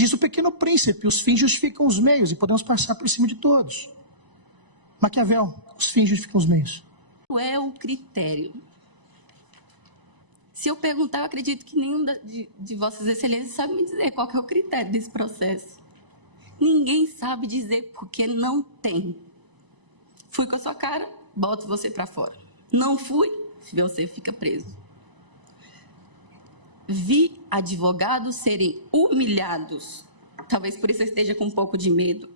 Diz o Pequeno Príncipe, os fins justificam os meios e podemos passar por cima de todos. Maquiavel, os fins justificam os meios. Qual é o critério? Se eu perguntar, eu acredito que nenhum de Vossas Excelências sabe me dizer qual que é o critério desse processo. Ninguém sabe dizer porque não tem. Fui com a sua cara, boto você para fora. Não fui, você fica preso. Vi advogados serem humilhados. Talvez por isso eu esteja com um pouco de medo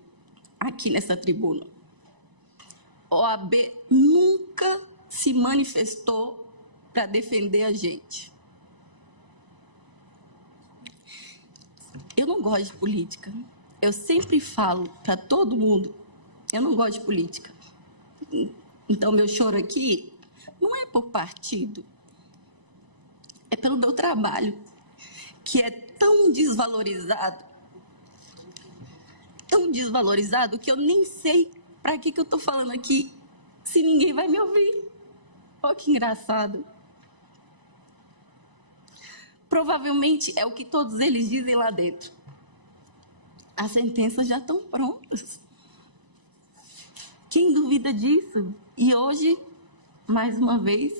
aqui nessa tribuna. OAB nunca se manifestou para defender a gente. Eu não gosto de política. Eu sempre falo para todo mundo, eu não gosto de política. Então, meu choro aqui não é por partido, é pelo meu trabalho, que é tão desvalorizado que eu nem sei para que eu estou falando aqui se ninguém vai me ouvir. Olha que engraçado. Provavelmente é o que todos eles dizem lá dentro. As sentenças já estão prontas. Quem duvida disso? E hoje, mais uma vez,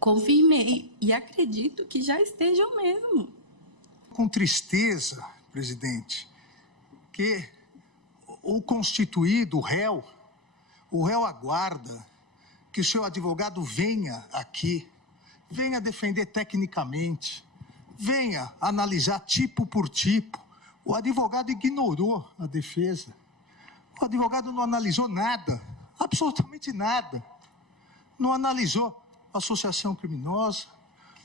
confirmei e acredito que já estejam mesmo. Com tristeza, presidente, que o constituído, o réu aguarda que o seu advogado venha aqui, venha defender tecnicamente, venha analisar tipo por tipo. O advogado ignorou a defesa. O advogado não analisou nada, absolutamente nada. Não analisou associação criminosa,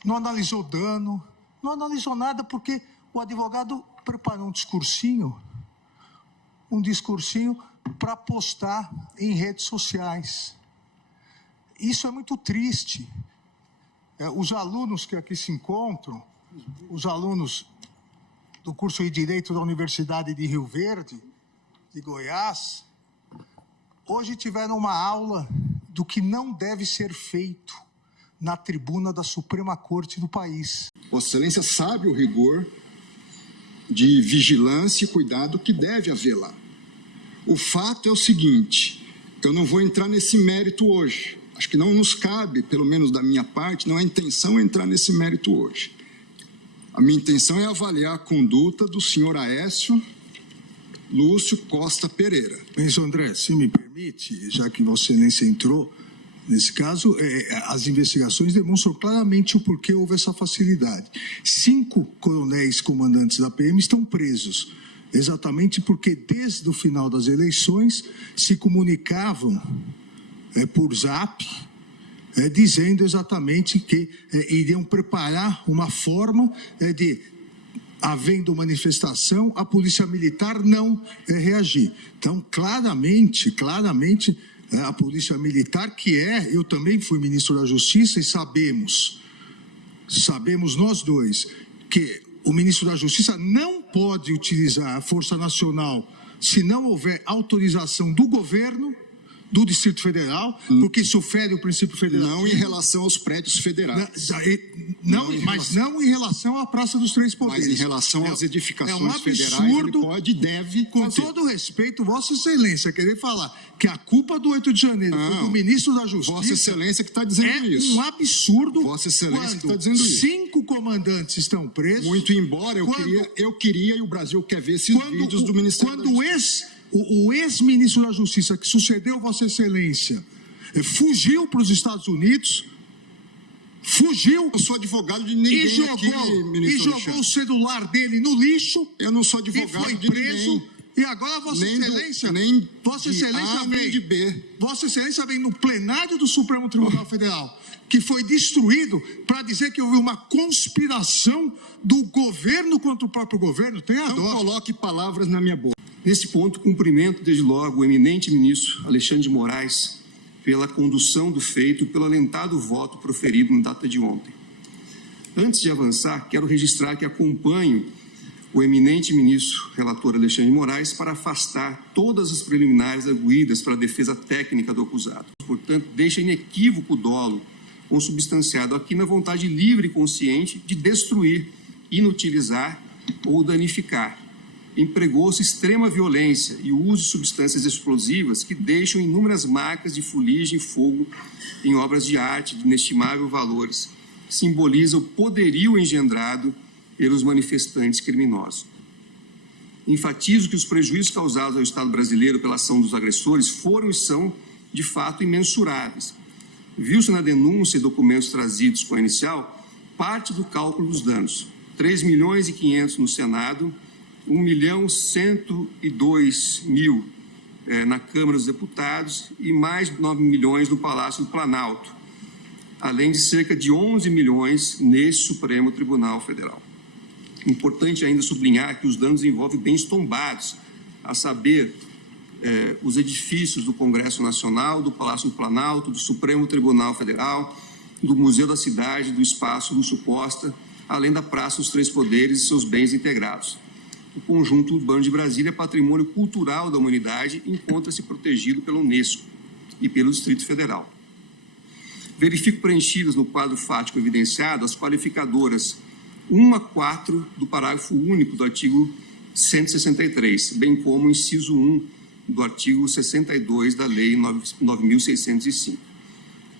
não analisou dano, não analisou nada porque o advogado preparou um discursinho para postar em redes sociais. Isso é muito triste. Os alunos que aqui se encontram, os alunos do curso de Direito da Universidade de Rio Verde, de Goiás, hoje tiveram uma aula do que não deve ser feito na tribuna da Suprema Corte do país. Vossa Excelência sabe o rigor de vigilância e cuidado que deve haver lá. O fato é o seguinte, eu não vou entrar nesse mérito hoje. Acho que não nos cabe, pelo menos da minha parte, não é intenção entrar nesse mérito hoje. A minha intenção é avaliar a conduta do senhor Aécio Lúcio Costa Pereira. Ministro André, se me permite, já que Vossa Excelência entrou, nesse caso, as investigações demonstram claramente o porquê houve essa facilidade. 5 coronéis comandantes da PM estão presos, exatamente porque desde o final das eleições se comunicavam por zap, dizendo exatamente que iriam preparar uma forma de, havendo manifestação, a polícia militar não reagir. Então, claramente, a polícia militar, eu também fui ministro da Justiça e sabemos nós dois, que o ministro da Justiça não pode utilizar a Força Nacional se não houver autorização do governo, do Distrito Federal, porque isso fere o princípio federal. Não em relação aos prédios federais. Não em relação à Praça dos Três Poderes. Mas em relação às edificações federais, ele pode e deve com fazer. todo respeito, Vossa Excelência, querer falar que a culpa do 8 de janeiro foi do ministro da Justiça... Vossa Excelência que está dizendo isso. É um absurdo. Vossa Excelência que está dizendo isso. 5 comandantes estão presos. Muito embora eu queria e o Brasil quer ver esses vídeos do Ministério da Justiça. O ex-ministro da Justiça, que sucedeu Vossa Excelência, fugiu para os Estados Unidos, Eu sou advogado de ninguém e jogou o celular dele no lixo. Eu não sou advogado e foi preso. Ninguém. E agora Vossa Excelência vem no plenário do Supremo Tribunal Federal, que foi destruído, para dizer que houve uma conspiração do governo contra o próprio governo. Não coloque palavras na minha boca. Nesse ponto, cumprimento desde logo o eminente ministro Alexandre de Moraes pela condução do feito e pelo alentado voto proferido na data de ontem. Antes de avançar, quero registrar que acompanho o eminente ministro relator Alexandre de Moraes para afastar todas as preliminares arguidas para a defesa técnica do acusado. Portanto, deixa inequívoco o dolo consubstanciado aqui na vontade livre e consciente de destruir, inutilizar ou danificar. Empregou-se extrema violência e o uso de substâncias explosivas que deixam inúmeras marcas de fuligem e fogo em obras de arte de inestimável valores, simboliza o poderio engendrado pelos manifestantes criminosos. Enfatizo que os prejuízos causados ao Estado brasileiro pela ação dos agressores foram e são, de fato, imensuráveis. Viu-se na denúncia e documentos trazidos com a inicial parte do cálculo dos danos. 3.500.000 no Senado, 1.102.000 na Câmara dos Deputados e mais 9 milhões no Palácio do Planalto, além de cerca de 11 milhões nesse Supremo Tribunal Federal. Importante ainda sublinhar que os danos envolvem bens tombados, a saber, os edifícios do Congresso Nacional, do Palácio do Planalto, do Supremo Tribunal Federal, do Museu da Cidade, do Espaço do Suposta, além da Praça dos Três Poderes e seus bens integrados. O conjunto urbano de Brasília é patrimônio cultural da humanidade e encontra-se protegido pela Unesco e pelo Distrito Federal. Verifico preenchidas no quadro fático evidenciado as qualificadoras 1 a 4 do parágrafo único do artigo 163, bem como o inciso 1 do artigo 62 da Lei 9.605.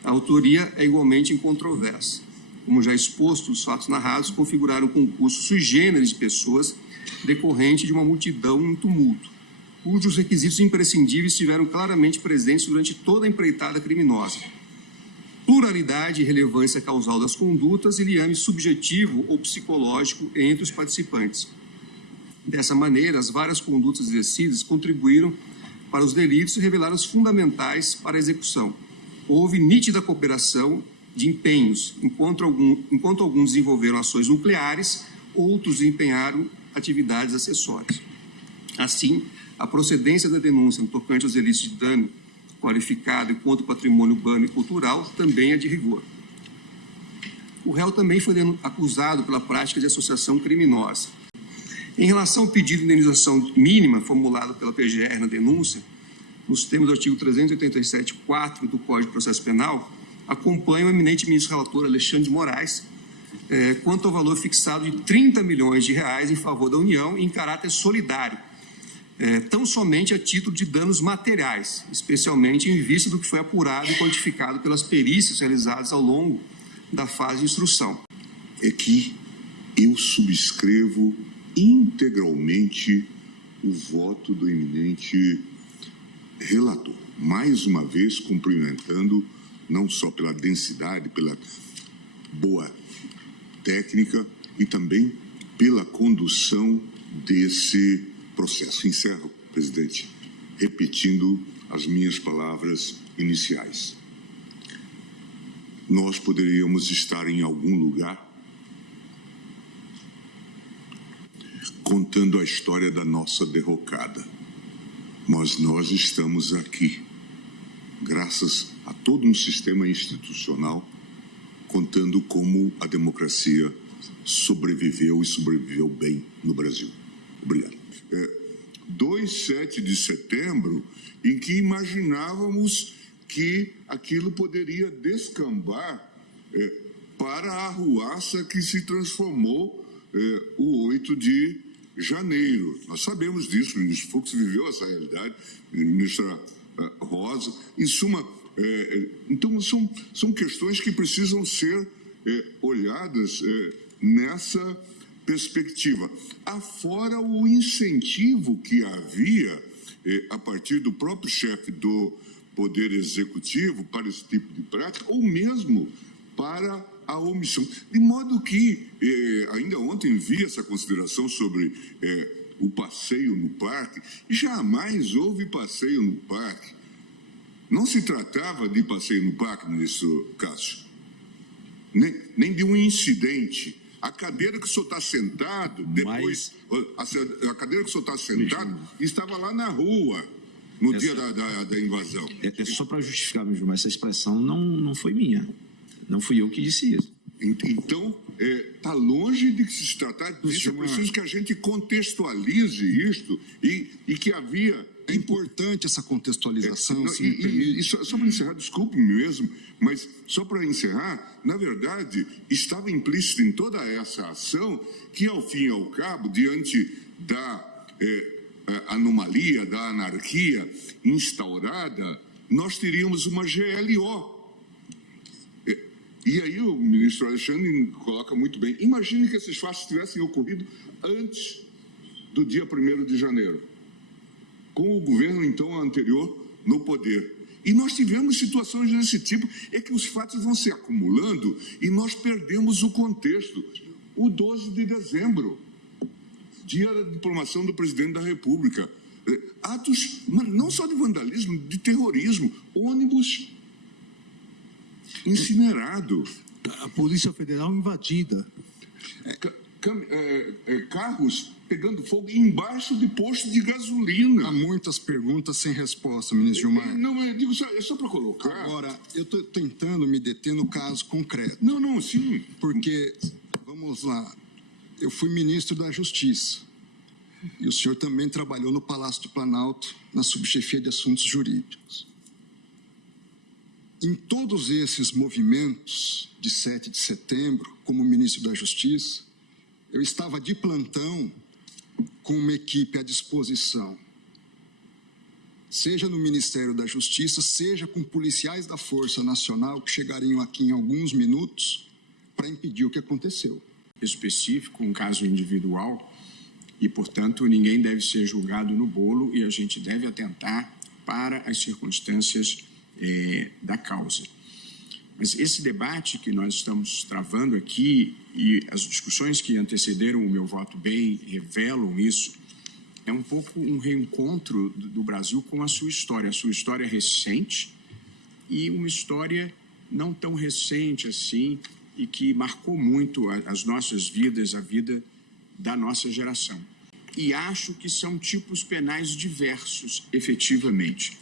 A autoria é igualmente incontroversa. Como já exposto, os fatos narrados configuraram um concurso sui generis de pessoas decorrente de uma multidão em tumulto, cujos requisitos imprescindíveis estiveram claramente presentes durante toda a empreitada criminosa. Pluralidade e relevância causal das condutas e liame subjetivo ou psicológico entre os participantes. Dessa maneira, as várias condutas exercidas contribuíram para os delitos e revelaram-se fundamentais para a execução. Houve nítida cooperação de empenhos, enquanto alguns desenvolveram ações nucleares, outros empenharam atividades acessórias. Assim, a procedência da denúncia no tocante aos delitos de dano qualificado e contra o patrimônio urbano e cultural também é de rigor. O réu também foi acusado pela prática de associação criminosa. Em relação ao pedido de indenização mínima formulado pela PGR na denúncia, nos termos do artigo 387.4 do Código de Processo Penal, acompanha o eminente ministro relator Alexandre de Moraes quanto ao valor fixado de 30 milhões de reais em favor da União em caráter solidário, tão somente a título de danos materiais, especialmente em vista do que foi apurado e quantificado pelas perícias realizadas ao longo da fase de instrução. É que eu subscrevo integralmente o voto do eminente relator, mais uma vez cumprimentando não só pela densidade, pela boa técnica e também pela condução desse processo. Encerro, presidente, repetindo as minhas palavras iniciais. Nós poderíamos estar em algum lugar contando a história da nossa derrocada, mas nós estamos aqui, graças a todo um sistema institucional, contando como a democracia sobreviveu e sobreviveu bem no Brasil. Obrigado. 2/7 de setembro, em que imaginávamos que aquilo poderia descambar para a arruaça que se transformou o 8 de janeiro. Nós sabemos disso, o ministro Fux viveu essa realidade, a ministra Rosa. Em suma, então são questões que precisam ser olhadas nessa perspectiva. Afora o incentivo que havia a partir do próprio chefe do Poder Executivo para esse tipo de prática, ou mesmo para a omissão. De modo que, ainda ontem vi essa consideração sobre o passeio no parque. Jamais houve passeio no parque. Não se tratava de passeio no parque, ministro Cássio, nem de um incidente. A cadeira que o senhor está sentado, depois, a cadeira que o senhor está sentado, estava lá na rua, no dia da invasão. Só para justificar mesmo, essa expressão não foi minha. Não fui eu que disse isso. Então, está longe de se tratar disso. É preciso que a gente contextualize isto e que havia É importante essa contextualização, se me e permite. só para encerrar, desculpe-me mesmo, mas só para encerrar, na verdade, estava implícito em toda essa ação que, ao fim e ao cabo, diante da anomalia, da anarquia instaurada, nós teríamos uma GLO. E aí o ministro Alexandre coloca muito bem. Imagine que esses fatos tivessem ocorrido antes do dia 1º de janeiro, com o governo, então, anterior no poder. E nós tivemos situações desse tipo, é que os fatos vão se acumulando e nós perdemos o contexto. O 12 de dezembro, dia da diplomação do presidente da República, atos não só de vandalismo, de terrorismo, ônibus incinerado. A Polícia Federal invadida. Carros pegando fogo embaixo de posto de gasolina. Há muitas perguntas sem resposta, ministro Gilmar. Não, eu digo só para colocar. Agora, eu estou tentando me deter no caso concreto. Não, sim. Porque, vamos lá, eu fui ministro da Justiça. E o senhor também trabalhou no Palácio do Planalto, na subchefia de assuntos jurídicos. Em todos esses movimentos de 7 de setembro, como ministro da Justiça, eu estava de plantão com uma equipe à disposição, seja no Ministério da Justiça, seja com policiais da Força Nacional que chegariam aqui em alguns minutos para impedir o que aconteceu. Específico, um caso individual, e, portanto, ninguém deve ser julgado no bolo e a gente deve atentar para as circunstâncias da causa. Mas esse debate que nós estamos travando aqui e as discussões que antecederam o meu voto bem revelam isso, é um pouco um reencontro do Brasil com a sua história recente e uma história não tão recente assim e que marcou muito as nossas vidas, a vida da nossa geração. E acho que são tipos penais diversos, efetivamente.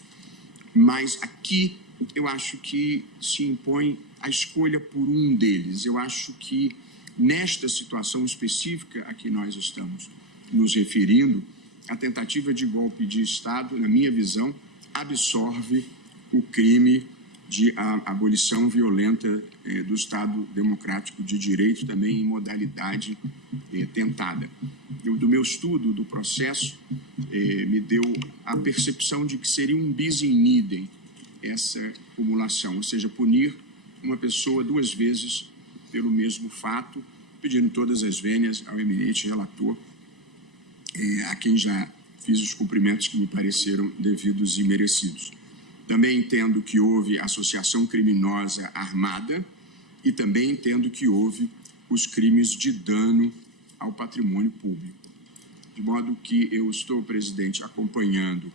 Mas aqui eu acho que se impõe a escolha por um deles. Eu acho que nesta situação específica a que nós estamos nos referindo, a tentativa de golpe de Estado, na minha visão, absorve o crime de abolição violenta do Estado Democrático de Direito, também em modalidade tentada. Do meu estudo do processo, me deu a percepção de que seria um bis in idem essa acumulação, ou seja, punir uma pessoa 2 vezes pelo mesmo fato, pedindo todas as vênias ao eminente relator, a quem já fiz os cumprimentos que me pareceram devidos e merecidos. Também entendo que houve associação criminosa armada e também entendo que houve os crimes de dano ao patrimônio público. De modo que eu estou, presidente, acompanhando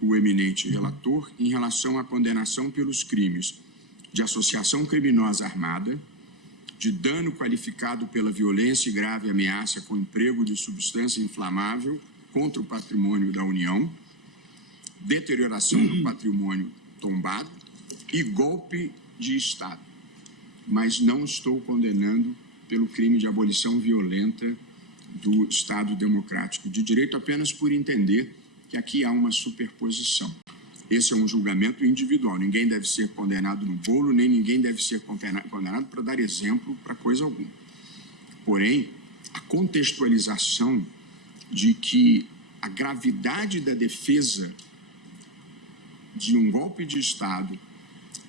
o eminente relator em relação à condenação pelos crimes de associação criminosa armada, de dano qualificado pela violência e grave ameaça com emprego de substância inflamável contra o patrimônio da União, deterioração do patrimônio tombado e golpe de Estado. Mas não estou condenando pelo crime de abolição violenta do Estado Democrático de Direito, apenas por entender que aqui há uma superposição. Esse é um julgamento individual. Ninguém deve ser condenado no bolo, nem ninguém deve ser condenado para dar exemplo para coisa alguma. Porém, a contextualização de que a gravidade da defesa de um golpe de Estado,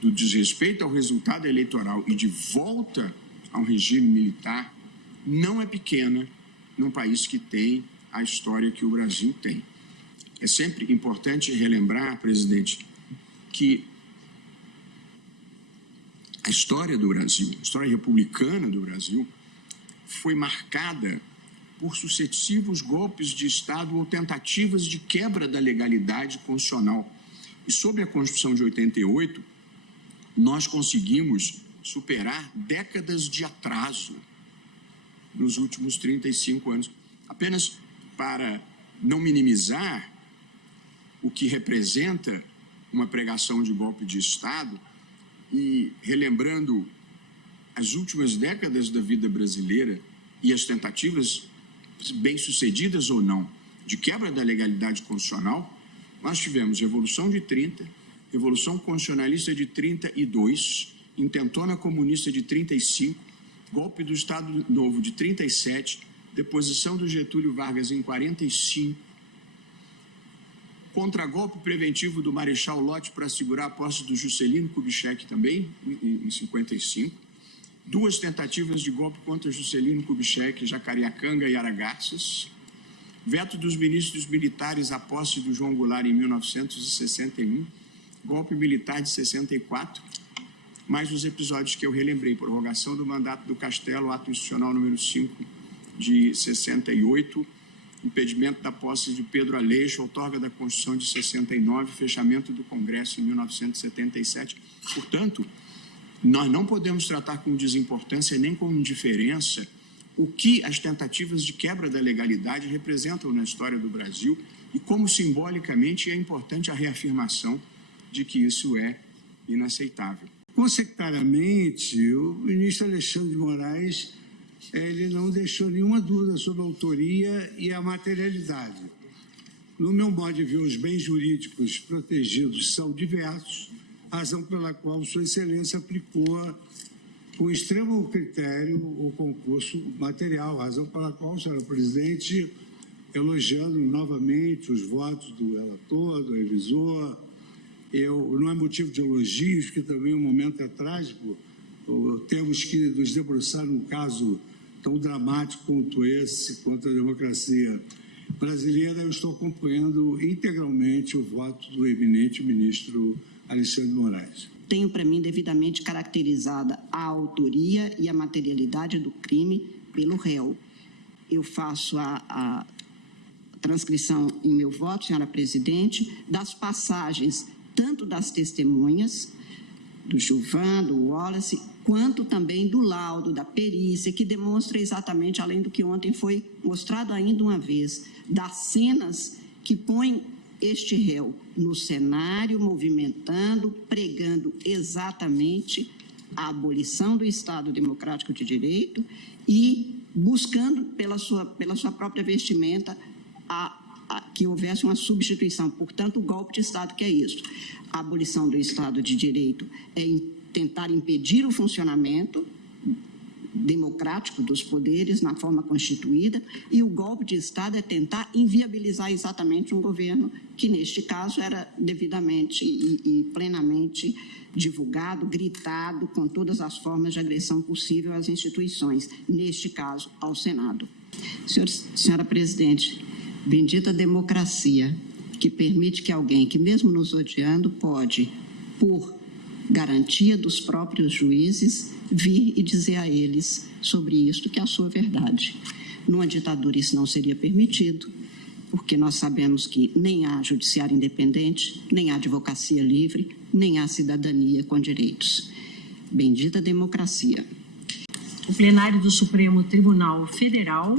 do desrespeito ao resultado eleitoral e de volta ao regime militar, não é pequena num país que tem a história que o Brasil tem. É sempre importante relembrar, presidente, que a história do Brasil, a história republicana do Brasil, foi marcada por sucessivos golpes de Estado ou tentativas de quebra da legalidade constitucional. E sob a Constituição de 88, nós conseguimos superar décadas de atraso nos últimos 35 anos. Apenas para não minimizar o que representa uma pregação de golpe de Estado e relembrando as últimas décadas da vida brasileira e as tentativas bem-sucedidas ou não de quebra da legalidade constitucional, Nós tivemos Revolução de 30, Revolução Constitucionalista de 32, Intentona Comunista de 35, Golpe do Estado Novo de 37, Deposição do Getúlio Vargas em 45, Contragolpe preventivo do Marechal Lott para assegurar a posse do Juscelino Kubitschek também, em 55, 2 tentativas de golpe contra Juscelino Kubitschek, Jacareacanga e Aragarças, veto dos ministros militares à posse do João Goulart em 1961, golpe militar de 64, mais os episódios que eu relembrei, prorrogação do mandato do Castelo, ato institucional número 5 de 68, impedimento da posse de Pedro Aleixo, outorga da Constituição de 69, fechamento do Congresso em 1977. Portanto, nós não podemos tratar com desimportância nem com indiferença o que as tentativas de quebra da legalidade representam na história do Brasil e como simbolicamente é importante a reafirmação de que isso é inaceitável. Consecutariamente, o ministro Alexandre de Moraes ele não deixou nenhuma dúvida sobre a autoria e a materialidade. No meu modo de ver, os bens jurídicos protegidos são diversos, razão pela qual Sua Excelência aplicou com extremo critério o concurso material, razão pela qual, senhora presidente, elogiando novamente os votos do relator, do revisor, não é motivo de elogios, que também o momento é trágico, temos que nos debruçar num caso tão dramático quanto esse, contra a democracia brasileira. Eu estou acompanhando integralmente o voto do eminente ministro Alexandre de Moraes. Tenho para mim devidamente caracterizada a autoria e a materialidade do crime pelo réu. Eu faço a transcrição em meu voto, senhora presidente, das passagens tanto das testemunhas, do Gilvan, do Wallace, quanto também do laudo, da perícia, que demonstra exatamente, além do que ontem foi mostrado ainda uma vez, das cenas que põem este réu no cenário, movimentando, pregando exatamente a abolição do Estado Democrático de Direito e buscando, pela sua própria vestimenta, que houvesse uma substituição. Portanto, o golpe de Estado, que é isso. A abolição do Estado de Direito é tentar impedir o funcionamento democrático dos poderes na forma constituída, e o golpe de Estado é tentar inviabilizar exatamente um governo que, neste caso, era devidamente e plenamente divulgado, gritado, com todas as formas de agressão possível às instituições, neste caso, ao Senado. Senhora presidente, bendita democracia, que permite que alguém que, mesmo nos odiando, pode, por garantia dos próprios juízes, vir e dizer a eles sobre isto que é a sua verdade. Numa ditadura isso não seria permitido, porque nós sabemos que nem há judiciário independente, nem há advocacia livre, nem há cidadania com direitos. Bendita democracia. O plenário do Supremo Tribunal Federal,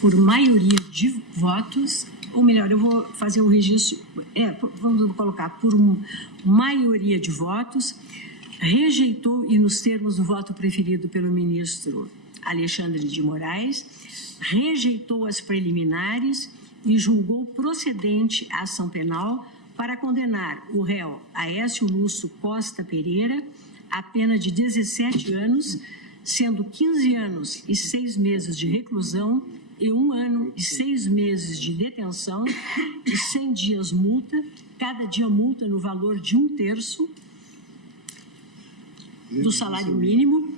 por maioria de votos, ou melhor, eu vou fazer o registro, vamos colocar, por maioria de votos, rejeitou, e nos termos do voto preferido pelo ministro Alexandre de Moraes, rejeitou as preliminares e julgou procedente a ação penal para condenar o réu Aécio Lúcio Costa Pereira a pena de 17 anos, sendo 15 anos e 6 meses de reclusão e 1 ano e 6 meses de detenção e 100 dias multa, cada dia multa no valor de 1/3 do salário mínimo,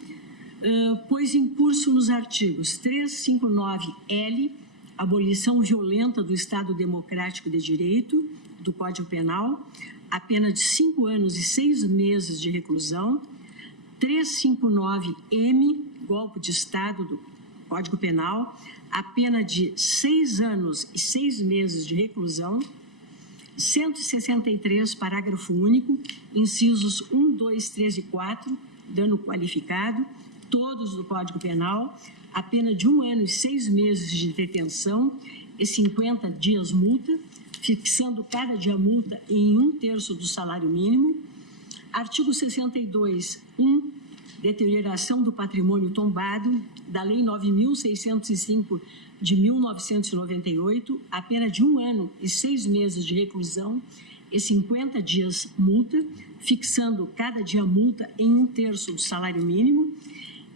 pois em curso nos artigos 359-L, abolição violenta do Estado Democrático de Direito, do Código Penal, a pena de 5 anos e 6 meses de reclusão, 359-M, golpe de Estado do Código Penal, a pena de 6 anos e 6 meses de reclusão, 163, parágrafo único, incisos 1, 2, 3 e 4, dano qualificado, todos do Código Penal, a pena de 1 ano e 6 meses de detenção e 50 dias multa, fixando cada dia multa em 1/3 do salário mínimo. Artigo 62, 1 deterioração do patrimônio tombado, da Lei 9.605 de 1998, a pena de 1 ano e 6 meses de reclusão e 50 dias multa, fixando cada dia multa em 1/3 do salário mínimo.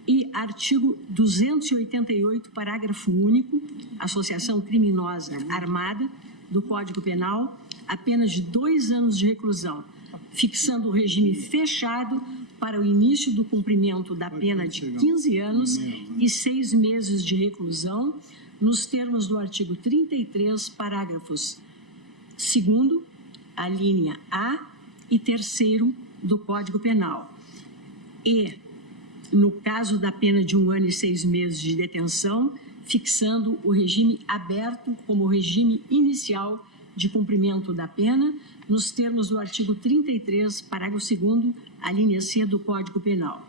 E artigo 288, parágrafo único, associação criminosa armada do Código Penal, apenas de 2 anos de reclusão, fixando o regime fechado para o início do cumprimento da pena de 15 anos e 6 meses de reclusão, nos termos do artigo 33, parágrafos 2º, a linha A e 3º do Código Penal. E, no caso da pena de 1 ano e 6 meses de detenção, fixando o regime aberto como regime inicial de cumprimento da pena, nos termos do artigo 33, parágrafo 2º, a linha C do Código Penal.